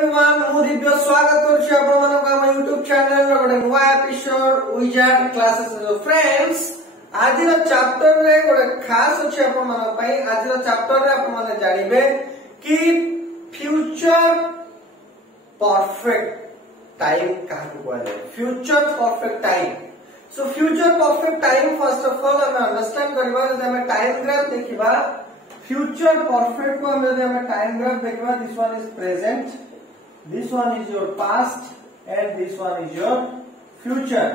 everyone, ମୁଁ ଦିବ୍ୟ ସ୍ୱାଗତ କରୁଛି ଆପଣମାନଙ୍କୁ ଆମ YouTube channel ର ଗୋଟେ ନୂଆ ଏପିସୋଡ ୱିଜାର୍ଡ କ୍ଲାसेस ର फ्रेंड्स। ଆଜିର ଚାପ୍ଟର ରେ ଗୋଟେ ଖାସ ଅଛି ଆପଣମାନଙ୍କ ପାଇଁ। ଆଜିର ଚାପ୍ଟର ରେ ଆପଣମାନେ ଜାଣିବେ କି फ्यूचर परफेक्ट टाइम କାହାକୁ କୁହାଯାଏ। Future perfect time. So future perfect time first of all हम अंडरस्टैंड करबा जब हम टाइम ग्राफ देखिबा फ्यूचर परफेक्ट को हम टाइम ग्राफ देखिबा this one is present, this one is your past and this one is your future।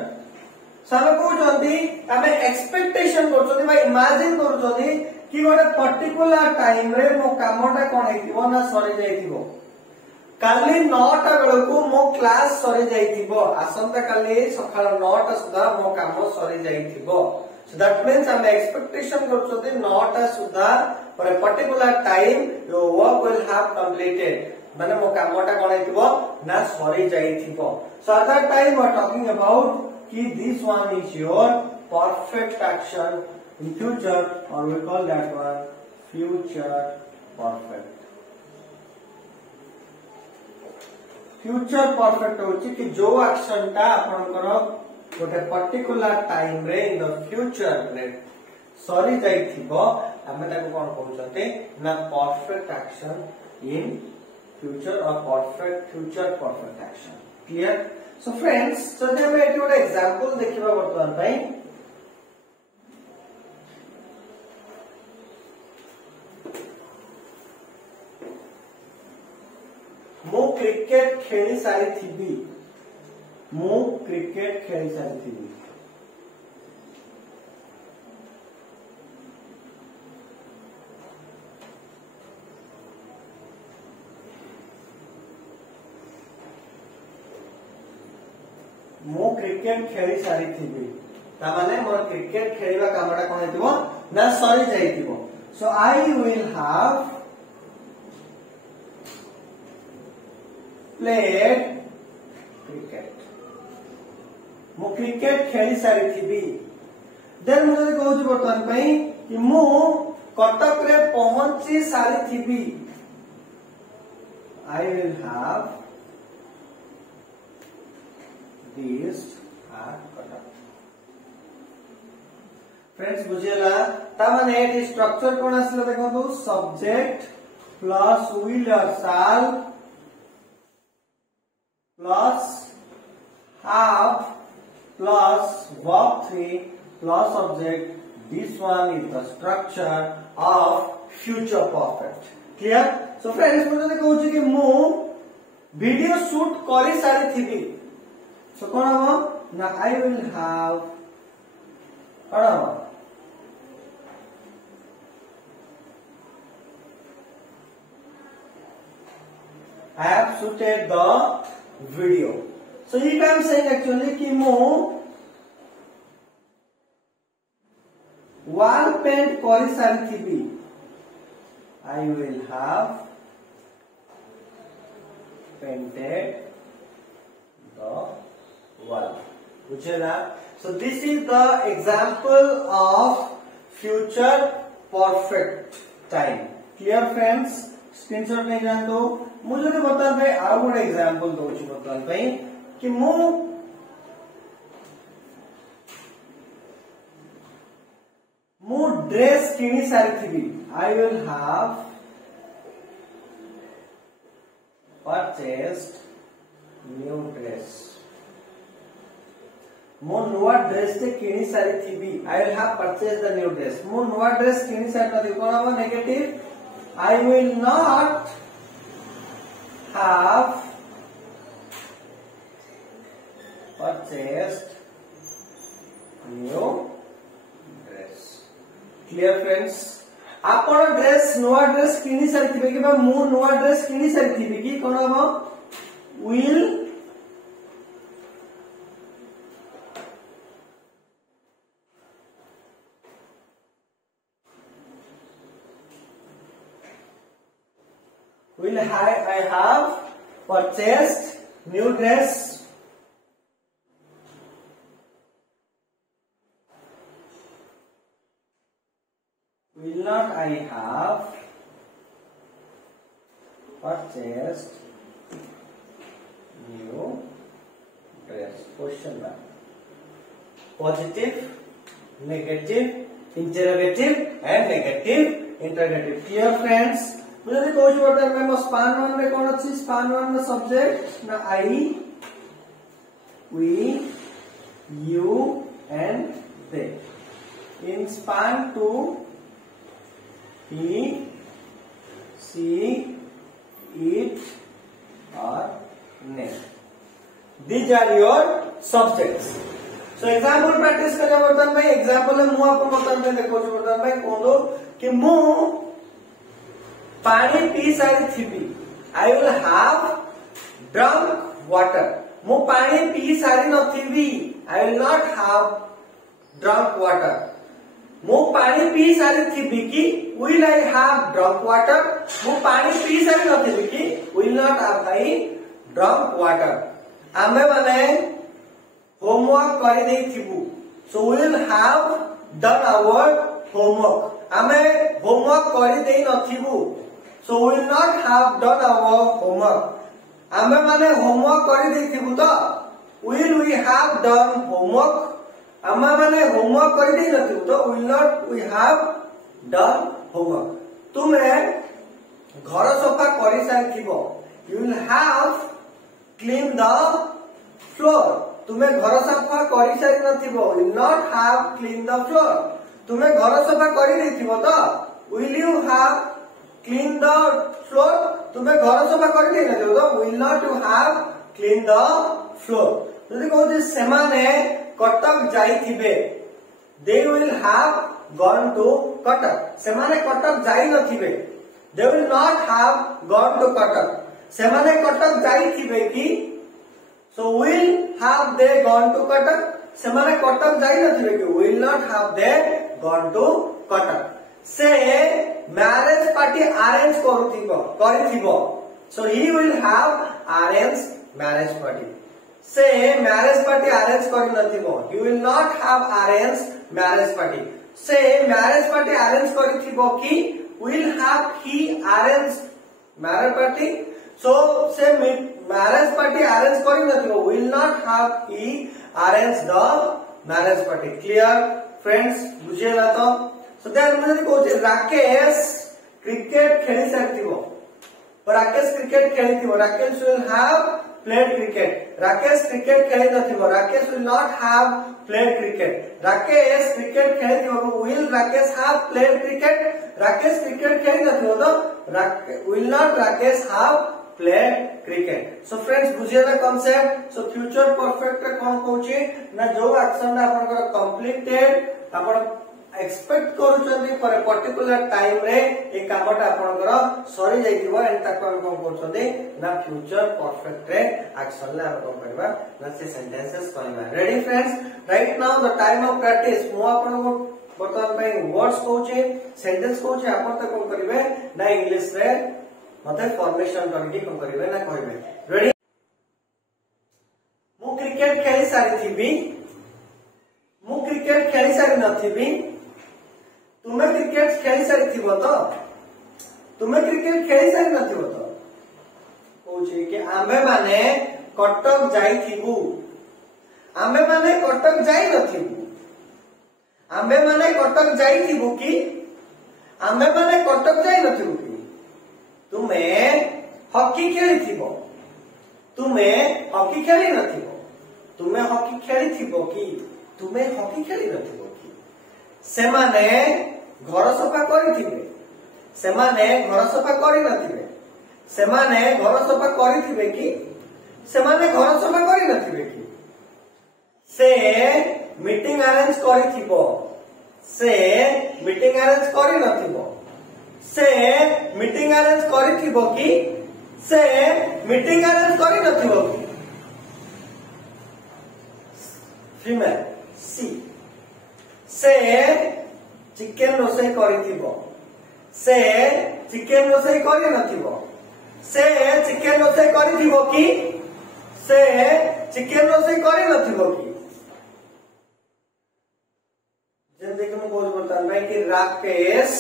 सारे को जल्दी हमें एक्सपेक्टेशन करछोदी बा इमेजिन करछोदी कि गोटे पर्टिकुलर टाइम रे मो कामटा कोन हेतिबो ना सरी जाइतिबो। काली 9टा बेलको मो क्लास सरी जाइतिबो, आसंता काली सकाळ 9टा सुधा मो काम सरी जाइतिबो। सो दैट मींस हम एक्सपेक्टेशन करछोदी 9टा सुधा for a particular time your work will have completed, माने मो कामटा कोन हेतिबो ना सरी जाइतिबो। So at that time we are talking about कि this one is your perfect action in future, or we call that one future perfect। future perfect होची कि जो एक्शन टा आपनकर गोटे पर्टिकुलर टाइम रे इन द फ्यूचर रे सरी जाइथिबो हमें ताको कोन कहउछते ना परफेक्ट एक्शन इन फ्यूचर और perfect future perfect action. Clear? So friends, जदि हम एटी गोटे एग्जांपल देखिबा वर्तमान पई मो क्रिकेट खेली सारी थी, मो क्रिकेट खेली सारी थी। मो क्रिकेट खेली सारी थी ता माने मोर क्रिकेट खेलिबा कामटा कोन हेतिबो ना सरी जाइतिबो। So I will have played cricket, मो क्रिकेट खेली सारी थी। देन मुझे कहूँ बर्तमान पई कि मु कटक रे पहुंची सारी थी। आई will have reached at Cuttack. Friends बुझेला ता माने एटी स्ट्रक्चर कोन आसला देखो तो सब्जेक्ट प्लस विल और शाल plus have plus verb 3 plus object। this one is the structure of future perfect। clear? so friends मुझे कहूँ कि मु वीडियो शूट करी सारी थी। so कौन हम ना I will have कौन हम I have shooted the video। so if I am saying actually कि मु wall paint करी सारी थी, I will have painted the wall। बुझेला? so this is the example of future perfect time। clear friends? Screenshot नहीं जान दो। मुझे तो बता भाई आउ गोटे एग्जांपल दोछि बतन भाई कि मु ड्रेस किनी सारी थी। आई will have purchased new dress, मु नुआ ड्रेस ते किनी सारी थी। आई will have purchased the new dress, मु नुआ ड्रेस किनी सारी थी। कोन हो negative I will not have purchased new dress। clear friends? आपण ड्रेस नुआ ड्रेस किनी सारी थिबे कि बा मु नुआ ड्रेस किनी सारी थिबे कि कोन हो will I have purchased new dress। will not I have purchased new dress question mark positive negative interrogative and negative interrogative clear friends मुझे कहूँ बर्तमान मैं स्पान 1 में कौन अच्छी स्पान 1 में सब्जेक्ट ना I we you and they in span 2 he she it or they these are your subjects so example practice करने बर्तन भाई example है मुँह आपको बर्तन में देखो जो बर्तन भाई कौन दो कि मुँह पानी पी सारी थी I will have drunk water मुँह पानी पी सारी न थी I will not have drunk water मुँह पानी पी सारी थी कि will I have drunk water मुँह पानी पी सारी न थी कि will not have I drunk water आमे माने होमवर्क कर दे थिबु so we will have done our homework आमे होमवर्क कर दे न थिबु so we will not have done our homework आमे माने होमवर्क कर दे थिबु तो will we have done homework आमा माने होमवर्क कर दे न थिबु तो will not we have done homework तुमे घर सफा कर सारी थिबो you will have clean the floor तुमे घर सफा कर सारी नथिबो will not have clean the floor तुमे घर सफा कर देथिबो तो will you have clean the floor तुमे घर सफा कर दे नथिबो तो will not you have clean the floor जदि कहू से माने Cuttack जाइथिबे they will have gone to Cuttack से माने कटक जाई नथिबे they will not have gone to Cuttack से माने कटक जाइथिबे कि so will have they gone to Cuttack से माने कटक जाई नथिबे कि will not have they gone to Cuttack से मैरिज पार्टी अरेंज करिथिबो so he will have arranged marriage party से मैरिज पार्टी अरेंज करि नथिबो he will not have arranged marriage party से मैरिज पार्टी अरेंज करिथिबो कि will have he arranged marriage party so से marriage party arrange करि नथिबो will not have he arranged the marriage party clear friends बुझेला तो so then मुझे कहू राकेश क्रिकेट खेली सारिथिबो राकेश क्रिकेट खेलिथिबो Rakesh will have played cricket Rakesh cricket खेली नथिबो Rakesh will not have played cricket Rakesh cricket खेलिथिबो will Rakesh have played cricket Rakesh cricket खेली नथिबो तो will not Rakesh have played cricket so friends बुझियला कांसेप्ट so future perfect रे कोन कहूची ना जो एक्शन आपनकर कंप्लीटेड आपन एक्सपेक्ट करूचंदी फॉर ए पर्टिकुलर टाइम रे ए कामटा आपनकर सरी जाइथिबो एंड ताको हम कोन करछोदे ना फ्यूचर परफेक्ट रे एक्शन ले हम कोन करबा ना से सेंटेंसेस करबा ready friends right now the time of practice मो आपनको बर्तमान पे वर्ड्स कहूचे सेंटेंस कहूचे आपन त कोन करिवे ना इंग्लिश रे मते फॉर्मेशन करके कोन करिवे ना कहबे रेडी मु क्रिकेट खेली सारी थीबी मु क्रिकेट खेली सारी नथिबी तुम्हें क्रिकेट खेली सारी थी तो तुम्हें क्रिकेट खेली सारी नथिबो तो कहूची कि आमे माने कटक जाइथिबु आमे माने कटक जाई नथिबु आमे माने कटक जाइथिबु कि आमे माने कटक जाई नथिबु कि तुम्हें हॉकी खेलिथिबो तुम्हें हॉकी खेली नथिबो तुम्हें हॉकी खेलिथिबो कि तुम्हें हॉकी खेली नथिबो कि से माने घर सफा करिथिबे से माने घर सफा करि नथिबे से माने घर सफा करिथिबे कि से माने घर सफा करि नथिबे कि से मीटिंग अरेंज करिथिबो से मीटिंग अरेंज करि नथिबो से मीटिंग अरेंज करिथिबो कि से मीटिंग अरेंज करि नथिबो कि फीमेल सी से चिकेन रोसई करिथिबो से चिकेन रोसई करि नथिबो से चिकेन रोसई करिथिबो कि से चिकेन रोसई करि नथिबो कि जे देखो मैं बोल बोलता मैं कि राकेश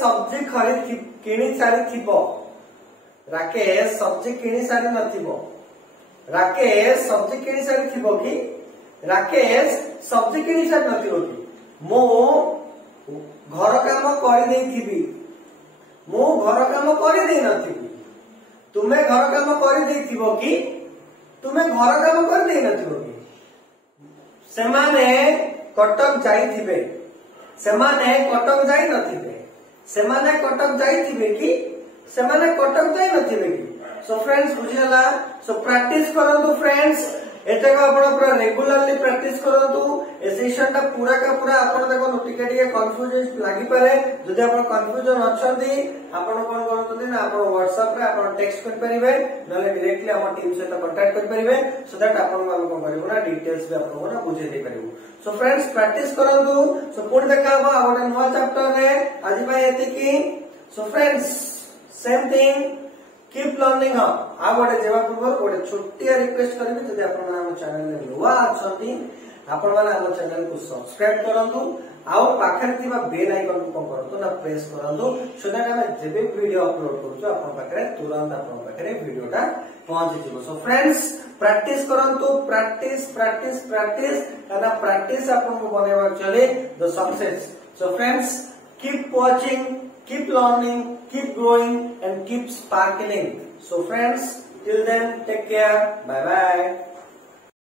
सब्जी खरीद किनी सारी थिबो राकेश सब्जी किणी सारी नथिबो राकेश सब्जी किणी सारी थिबो कि राकेश सब्जी किणी सारी नथिबो कि मो घर काम कर देथिबी मो घर काम कर दे नथिबी तुमे घर काम कर देथिबो कि तुमे घर काम कर दे नथिबो कि सेमाने कटक जाइथिबे सेमाने कटक जाई नथिबे सेमाने कटक जाइथिबे कि सेमाने कटक जाई नथिबे कि सो फ्रेंड्स बुझिला सो प्रैक्टिस करंतु फ्रेंड्स एटाको आपण पूरा रेगुलरली प्रैक्टिस करंतु ए सेशन ता पूरा का पूरा आपण देखो टिके कंफ्यूजन लागि पारे जदि आपण कंफ्यूजन अछंती आपण कोन करंतु ना आपण WhatsApp रे आपण टेक्स्ट कर परिबे नले डायरेक्टली आपण टीम से कांटेक्ट कर परिबे सो दैट आपण हम कोन करिवो ना डिटेल्स भी आपण ना बुझे दे परिबो सो फ्रेंड्स प्रैक्टिस करंतु सो पुणी देखाबो आ गोटे नवा चैप्टर रे आज भाई एते की so friends same thing keep learning आ गोटे जेवा पूर्व गोटे छोटिया रिक्वेस्ट करबी जदि आपण हम चैनल में नुवा अछंती आपण माने हम चैनल को सब्सक्राइब करंतु आ पाखरे थिबा बेल आइकन को करंतु ना प्रेस करंतु सो दैट हम जेबे वीडियो अपलोड करछु आपण पाखरे तुरंत आपण पाखरे वीडियोटा पहुंच जिवो सो फ्रेंड्स प्रैक्टिस करंतु प्रैक्टिस प्रैक्टिस प्रैक्टिस काना प्रैक्टिस आपण को बनेवा चले the success so friends keep watching keep learning keep growing and keep sparkling so friends till then take care bye bye